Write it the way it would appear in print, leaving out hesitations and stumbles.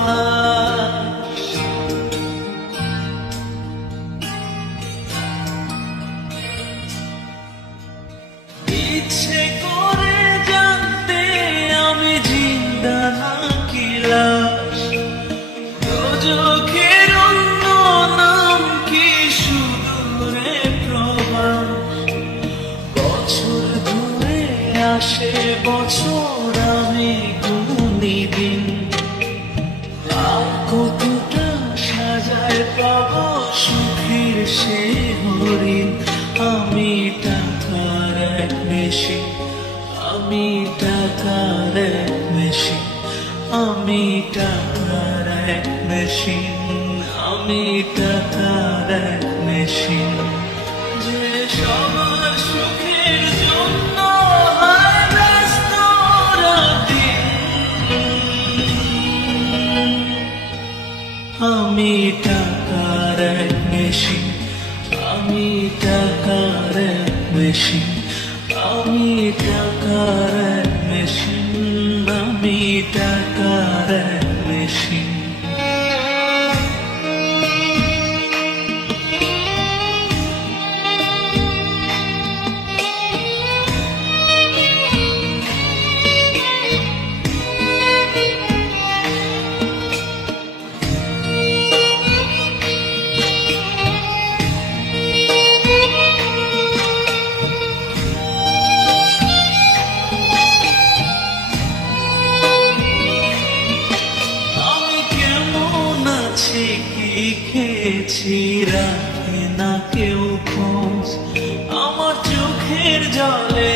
প্রভাস। ইচ্ছে করে জানতে আমি জিন্দা নাকি লাশ, চোখের অন্য নাম কি সুদূরে প্রবাস। বছর ধরে আসে বছর আমি গুনি দিন, আর কতটা সাজায় পাব সুখের সে হরিণ। আমি টাকার এক মেশিন, আমি টাকার এক মেশিন, আমি টাকার এক মেশিন, আমি টাকার এক মেশিন। যে সবার সুখের জন্য হয় ব্যস্ত রাতদিন। আমি টাকার এক মেশিন, আমি টাকার এক মেশিন, আমি টাকার এক মেশিন, আমি টাকার এক মেশিন। কি খেয়েছি রাখে না কেউ খোঁজ, আমার চোখের জলে